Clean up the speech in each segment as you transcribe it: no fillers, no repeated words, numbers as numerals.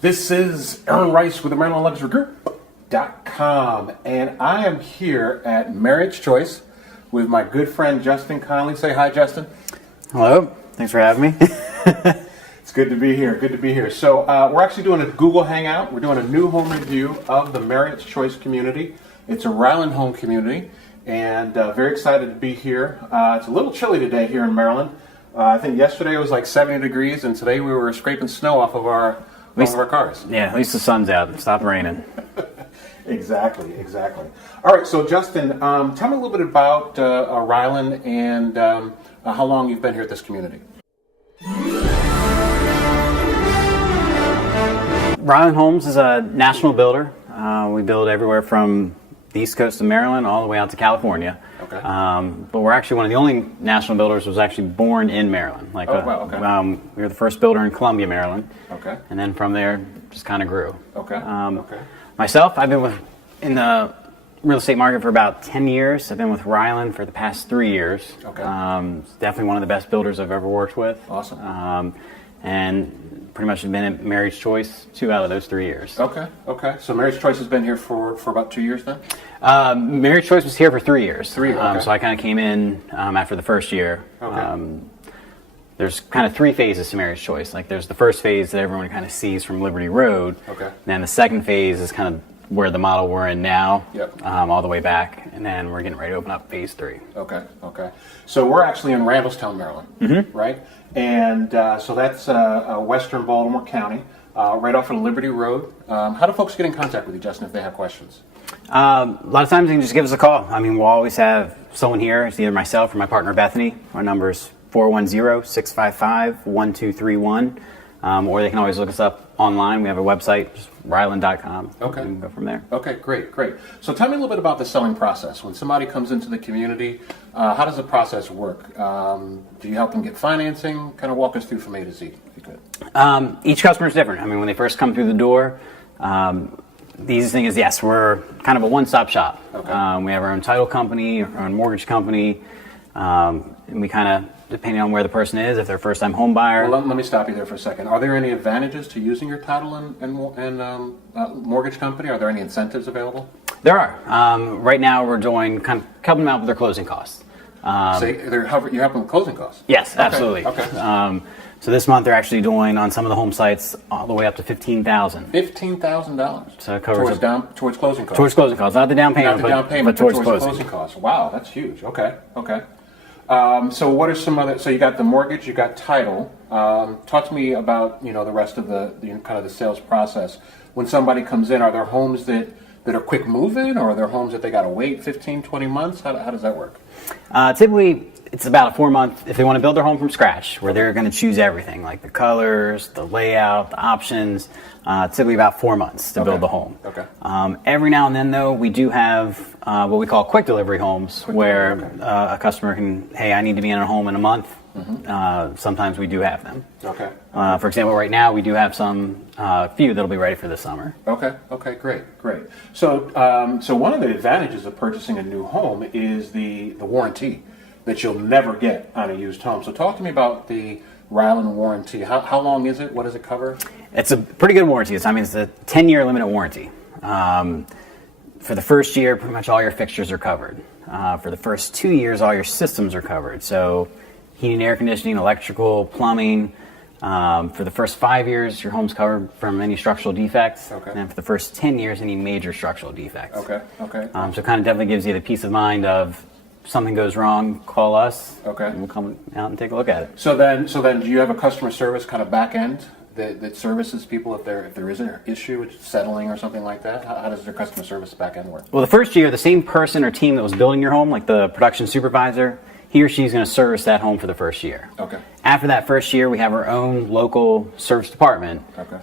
This is Aaron Rice with the Maryland Luxury Group.com, and I am here at Marriotts Choice with my good friend Justin Conley. Say hi, Justin. Hello. Thanks for having me. It's good to be here. Good to be here. So we're actually doing a Google Hangout. We're doing a new home review of the Marriotts Choice community. It's a Ryland home community, and very excited to be here. It's a little chilly today here in Maryland. I think yesterday it was like 70 degrees, and today we were scraping snow off of our cars. Yeah, at least the sun's out. It stopped raining. Exactly. All right, so Justin, tell me a little bit about Ryland and how long you've been here at this community. Ryland Homes is a national builder. We build everywhere from the East Coast of Maryland all the way out to California. Okay. But we're actually one of the only national builders who was actually born in Maryland. Wow, okay. We were the first builder in Columbia, Maryland. Okay. And then from there, just kind of grew. Okay. Myself, I've been in the real estate market for about 10 years. I've been with Ryland for the past 3 years. Okay. It's definitely one of the best builders I've ever worked with. Awesome. And pretty much have been at Marriotts Choice 2 out of those 3 years. Okay. So Marriotts Choice has been here for about 2 years then? Marriotts Choice was here for 3 years. 3 years, okay. So I kind of came in after the first year. Okay. There's kind of 3 phases to Marriotts Choice. Like there's the first phase that everyone kind of sees from Liberty Road. Okay. And then the second phase is kind of where the model we're in now, Yep. all the way back. And then we're getting ready to open up phase 3. Okay. So we're actually in Randallstown, Maryland, right? And so that's western Baltimore County, right off of Liberty Road. How do folks get in contact with you, Justin, if they have questions? A lot of times they can just give us a call. I mean, we'll always have someone here. It's either myself or my partner Bethany. Our number is 410-655-1231. Or they can always look us up online. We have a website, just Ryland.com. Okay. We can go from there. Okay, great. So tell me a little bit about the selling process. When somebody comes into the community, how does the process work? Do you help them get financing? Kind of walk us through from A to Z, if you could. Each customer is different. I mean, when they first come through the door, the easiest thing is, yes, we're kind of a one-stop shop. Okay. We have our own title company, our own mortgage company, and we kind of, depending on where the person is, if they're a first-time home buyer. Well, let me stop you there for a second. Are there any advantages to using your title and mortgage company? Are there any incentives available? There are. Right now, we're doing kind of helping them out with their closing costs. So you help them with closing costs? Yes, absolutely. Okay. So this month they're actually doing on some of the home sites all the way up to $15,000. $15,000. So it covers towards closing costs. Towards closing costs, not the down payment, but towards closing costs. Wow, that's huge. Okay. So what are some other? So you got the mortgage, you got title. Talk to me about the rest of the kind of the sales process. When somebody comes in, are there homes that are quick moving, or are there homes that they got to wait 15, 20 months? How does that work? Typically, it's about a 4-month, if they want to build their home from scratch, where they're going to choose everything, like the colors, the layout, the options. Typically about 4 months to build the home. Okay. Every now and then, though, we do have what we call quick delivery homes, where a customer can, hey, I need to be in a home in a month. Mm-hmm. Sometimes we do have them. Okay. For example, right now we do have some few that'll be ready for this summer. Okay, great. So, so one of the advantages of purchasing a new home is the warranty that you'll never get on a used home. So talk to me about the Ryland warranty. How long is it? What does it cover? It's a pretty good warranty. It's a 10-year limited warranty. For the first year, pretty much all your fixtures are covered. For the first 2 years, all your systems are covered. So heating, air conditioning, electrical, plumbing. For the first 5 years, your home's covered from any structural defects. Okay. And for the first 10 years, any major structural defects. Okay. So it kind of definitely gives you the peace of mind of something goes wrong, call us. Okay. And we'll come out and take a look at it. So then, do you have a customer service kind of back end that services people if there is an issue with settling or something like that? How does their customer service back end work? Well, the first year, the same person or team that was building your home, like the production supervisor, he or she's going to service that home for the first year. Okay. After that first year, we have our own local service department. Okay.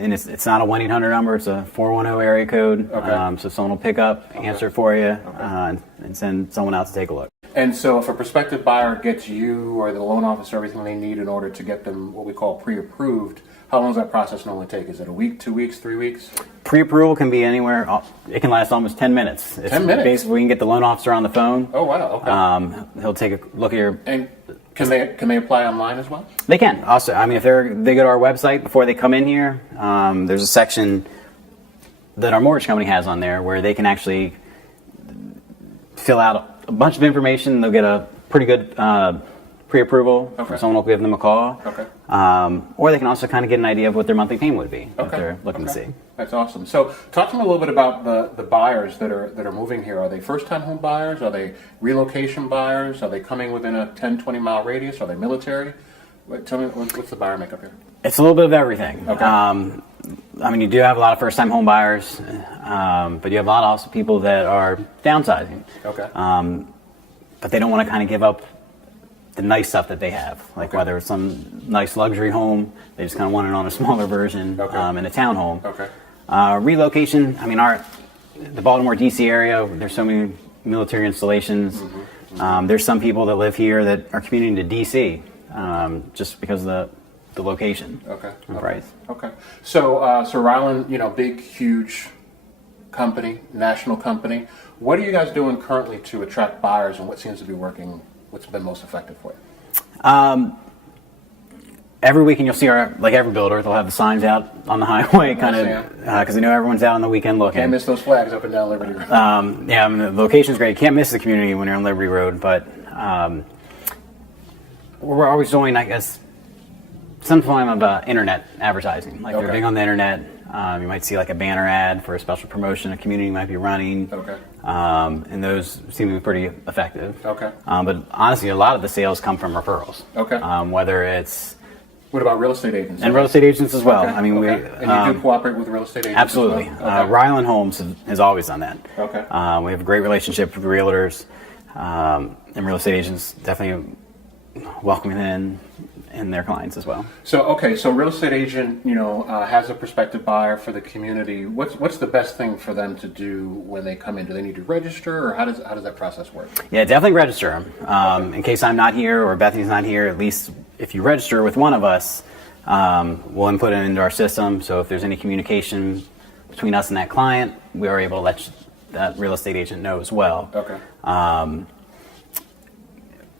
And it's not a 1-800 number; it's a 410 area code. Okay. So someone will pick up, answer for you, and send someone out to take a look. And so, if a prospective buyer gets you or the loan officer everything they need in order to get them what we call pre-approved, how long does that process normally take? Is it a week, 2 weeks, 3 weeks? Pre-approval can be anywhere. It can last almost 10 minutes. 10 minutes? Basically, we can get the loan officer on the phone. Oh, wow. Okay. He'll take a look at your... And Can they apply online as well? They can. Also, I mean, if they go to our website before they come in here, there's a section that our mortgage company has on there where they can actually fill out a bunch of information. They'll get a pretty good pre-approval. Okay. Someone will give them a call. Okay. Or they can also kind of get an idea of what their monthly payment would be if Okay. they're looking to Okay. see. That's awesome. So talk to me a little bit about the buyers that are moving here. Are they first-time home buyers? Are they relocation buyers? Are they coming within a 10, 20-mile radius? Are they military? Tell me, what's the buyer makeup here? It's a little bit of everything. Okay. I mean, you do have a lot of first-time home buyers, but you have a lot of also people that are downsizing. Okay. But they don't want to kind of give up the nice stuff that they have, like Okay. whether it's some nice luxury home, they just kind of want it on a smaller version Okay. in a townhome. Okay. Relocation, I mean, the Baltimore, D.C. area, there's so many military installations. There's some people that live here that are commuting to D.C. Just because of the location Okay. and price. Okay. So Ryland, big, huge company, national company. What are you guys doing currently to attract buyers, and what seems to be working? What's been most effective for you? Every weekend you'll see like every builder, they'll have the signs out on the highway, kind of, because they know everyone's out on the weekend looking. Can't miss those flags up and down Liberty Road. Yeah, I mean, the location's great. You can't miss the community when you're on Liberty Road, but we're always doing, I guess, some form of internet advertising. Like, they're big on the internet. You might see like a banner ad for a special promotion a community might be running. Okay. And those seem to be pretty effective. Okay. But honestly, a lot of the sales come from referrals. Okay. Whether it's... What about real estate agents? And real estate agents as well. Okay. I mean, Okay. And you do cooperate with real estate agents? Absolutely. As well? Okay. Ryland Homes has always done that. Okay. We have a great relationship with realtors, and real estate agents definitely welcome in their clients as well. So real estate agent, has a prospective buyer for the community. What's the best thing for them to do when they come in? Do they need to register, or how does that process work? Yeah, definitely register them. In case I'm not here or Bethany's not here, at least if you register with one of us, we'll input it into our system. So if there's any communication between us and that client, we are able to let that real estate agent know as well. Okay.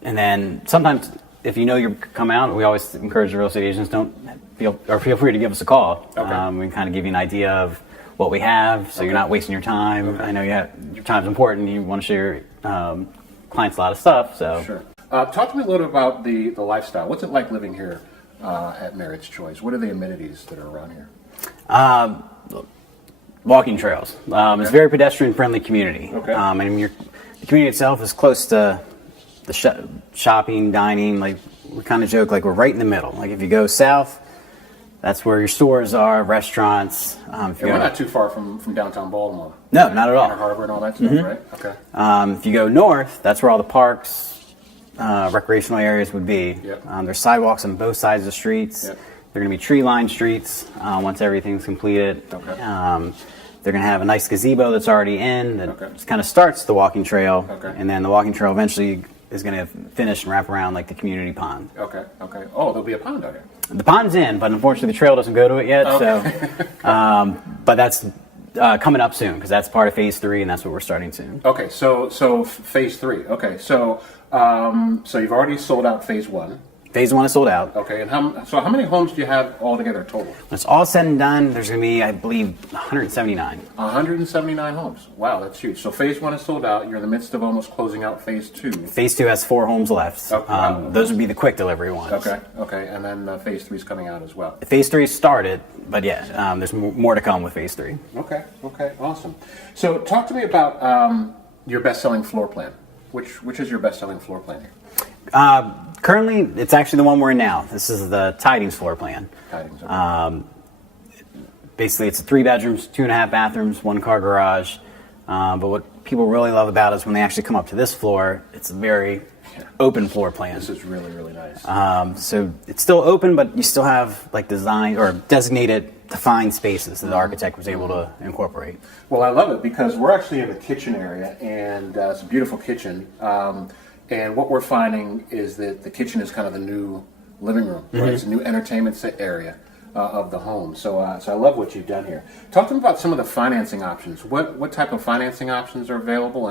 And then sometimes, if you know you're come out, we always encourage the real estate agents feel free to give us a call. Okay. We can kind of give you an idea of what we have, so you're not wasting your time. Okay. I know your time's important. You want to share your clients a lot of stuff. So Sure. Talk to me a little about the lifestyle. What's it like living here at Marriotts Choice? What are the amenities that are around here? walking trails. It's a very pedestrian-friendly community. Okay. I mean, the community itself is close to the shopping, dining. Like, we kind of joke, like, we're right in the middle. Like, if you go south, that's where your stores are, restaurants. We're not too far from downtown Baltimore. No, not at all. Inner Harbor and all that stuff, right? Okay. If you go north, that's where all the parks, recreational areas would be. Yep. There's sidewalks on both sides of the streets. Yep. They're going to be tree-lined streets once everything's completed. Okay. They're going to have a nice gazebo that's already in that Okay. just kind of starts the walking trail. Okay. And then the walking trail eventually is going to finish and wrap around like the community pond. Okay. Oh, there'll be a pond out here. The pond's in, but unfortunately the trail doesn't go to it yet. Okay. So, but that's coming up soon because that's part of phase 3, and that's what we're starting soon. Okay, so phase 3. Okay, so you've already sold out phase 1. Phase 1 is sold out. Okay, and how many homes do you have altogether total? When it's all said and done, there's going to be, I believe, 179. 179 homes. Wow, that's huge. So phase 1 is sold out. You're in the midst of almost closing out phase 2. Phase 2 has 4 homes left. Okay. Wow. Those would be the quick delivery ones. Okay, and then phase 3 is coming out as well. Phase 3 started, but yeah, there's more to come with phase 3. Okay, awesome. So talk to me about your best-selling floor plan. Which is your best-selling floor plan here? Currently, it's actually the one we're in now. This is the Tidings floor plan. Tidings, okay. Basically, it's 3 bedrooms, 2.5 bathrooms, 1-car garage. But what people really love about it is when they actually come up to this floor, it's a very open floor plan. This is really, really nice. So it's still open, but you still have like designed or designated defined spaces that the architect was able to incorporate. Well, I love it because we're actually in the kitchen area, and it's a beautiful kitchen. And what we're finding is that the kitchen is kind of the new living room, right? It's a new entertainment area. of the home. So I love what you've done here. Talk to me about some of the financing options. What type of financing options are available,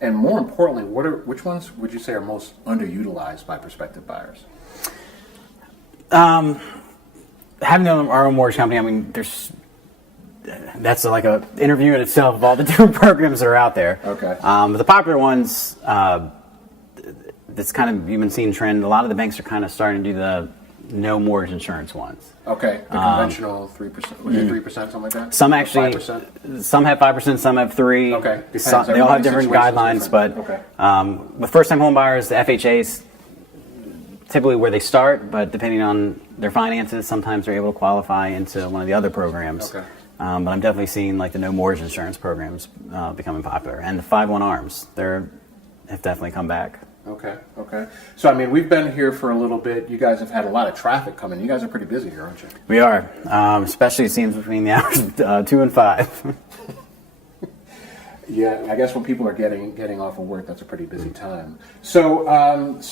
and more importantly, which ones would you say are most underutilized by prospective buyers? Having our own mortgage company, I mean, that's like a interview in itself of all the different programs that are out there. Okay. The popular ones, that's kind of, you've been seeing trend. A lot of the banks are kind of starting to do the no mortgage insurance ones. Okay. The conventional 3%, was it 3%, something like that? Some actually, 5%? some have 5%, some have 3%. Okay. Depends. They all have different guidelines, but okay. With first-time home buyers, the FHA's typically where they start, but depending on their finances, sometimes they're able to qualify into one of the other programs. Okay. But I'm definitely seeing like the no mortgage insurance programs becoming popular, and the 5/1 ARMs have definitely come back. Okay. So I mean, we've been here for a little bit. You guys have had a lot of traffic coming. You guys are pretty busy here, aren't you? We are, especially it seems between the hours of 2 and 5. Yeah, I guess when people are getting off of work, that's a pretty busy time. So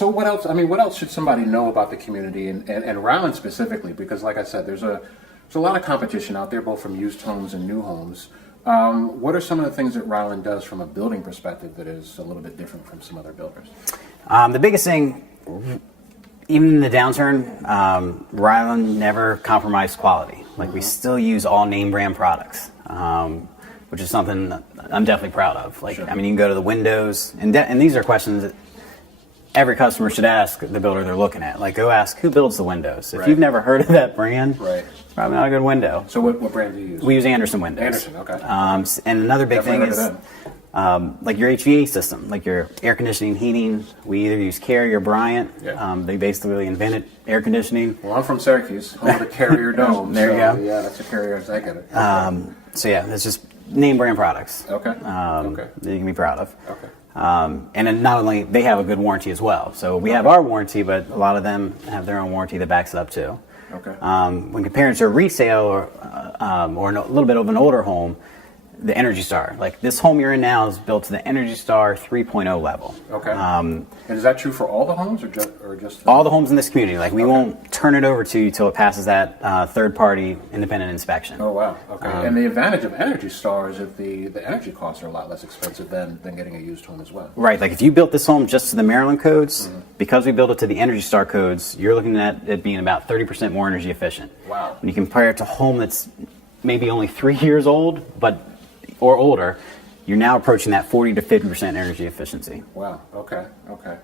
what else? I mean, what else should somebody know about the community and Ryland specifically? Because, like I said, there's a lot of competition out there, both from used homes and new homes. What are some of the things that Ryland does from a building perspective that is a little bit different from some other builders? The biggest thing, even in the downturn, Ryland never compromised quality. Like we still use all name brand products. Which is something I'm definitely proud of. Like, sure. I mean, you can go to the windows, and these are questions that every customer should ask the builder they're looking at. Like, go ask who builds the windows. If you've never heard of that brand, it's probably not a good window. So what brand do you use? We use Anderson windows. Anderson, okay. And another big Definitely thing is like your HVAC system, like your air conditioning, heating. We either use Carrier or Bryant. Yeah. They basically invented air conditioning. Well, I'm from Syracuse, home of the Carrier Dome. There you go. Yeah, that's a Carrier as I get it. Okay. So yeah, it's just name brand products. Okay. That you can be proud of. Okay. And then not only they have a good warranty as well. So we have our warranty, but a lot of them have their own warranty that backs it up too. Okay. When comparing to a resale or a little bit of an older home, the Energy Star, like this home you're in now, is built to the Energy Star 3.0 level. Okay. And is that true for all the homes, or just all the homes in this community? Like we won't turn it over to you till it passes that third-party independent inspection. Oh wow. Okay. And the advantage of Energy Star is that the energy costs are a lot less expensive than getting a used home as well. Right. Like if you built this home just to the Maryland codes, because we built it to the Energy Star codes, you're looking at it being about 30% more energy efficient. Wow. When you compare it to a home that's maybe only 3 years old, or older, you're now approaching that 40 to 50% energy efficiency. Wow. Okay.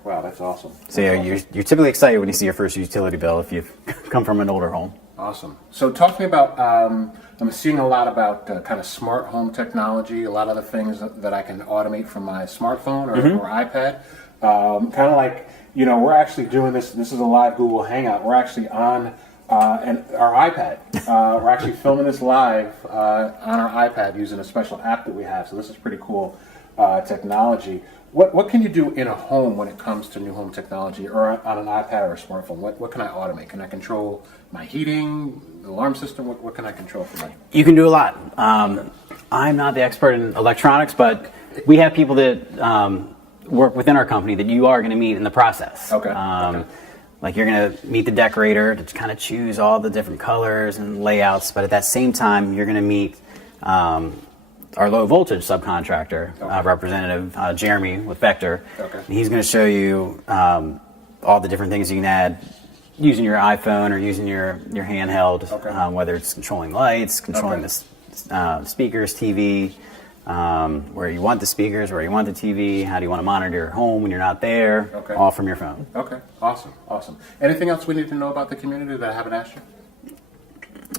Wow, that's awesome. So yeah, you're typically excited when you see your first utility bill if you've come from an older home. Awesome. So talk to me about, I'm seeing a lot about kind of smart home technology, a lot of the things that I can automate from my smartphone or iPad. Kind of like, we're actually doing this is a live Google Hangout. We're actually on our iPad. We're actually filming this live on our iPad using a special app that we have. So this is pretty cool technology. What can you do in a home when it comes to new home technology, or on an iPad or a smartphone? What can I automate? Can I control my heating, the alarm system? What can I control from that? You can do a lot. I'm not the expert in electronics, but we have people that work within our company that you are going to meet in the process. Okay. Like you're going to meet the decorator to kind of choose all the different colors and layouts, but at that same time, you're going to meet our low voltage subcontractor, representative Jeremy with Vector. Okay. And he's going to show you all the different things you can add using your iPhone or using your handheld, whether it's controlling lights, controlling the speakers, TV, where you want the speakers, where you want the TV, how do you want to monitor your home when you're not there, all from your phone. Okay, awesome. Anything else we need to know about the community that I haven't asked you?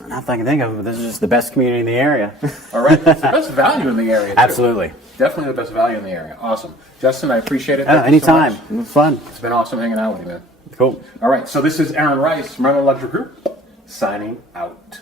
Not that I can think of, but this is just the best community in the area. All right, it's the best value in the area, too. Absolutely. Definitely the best value in the area. Awesome. Justin, I appreciate it. Anytime. It was fun. It's been awesome hanging out with you, man. Cool. All right, so this is Aaron Rice, Marriott Luxury Group, signing out.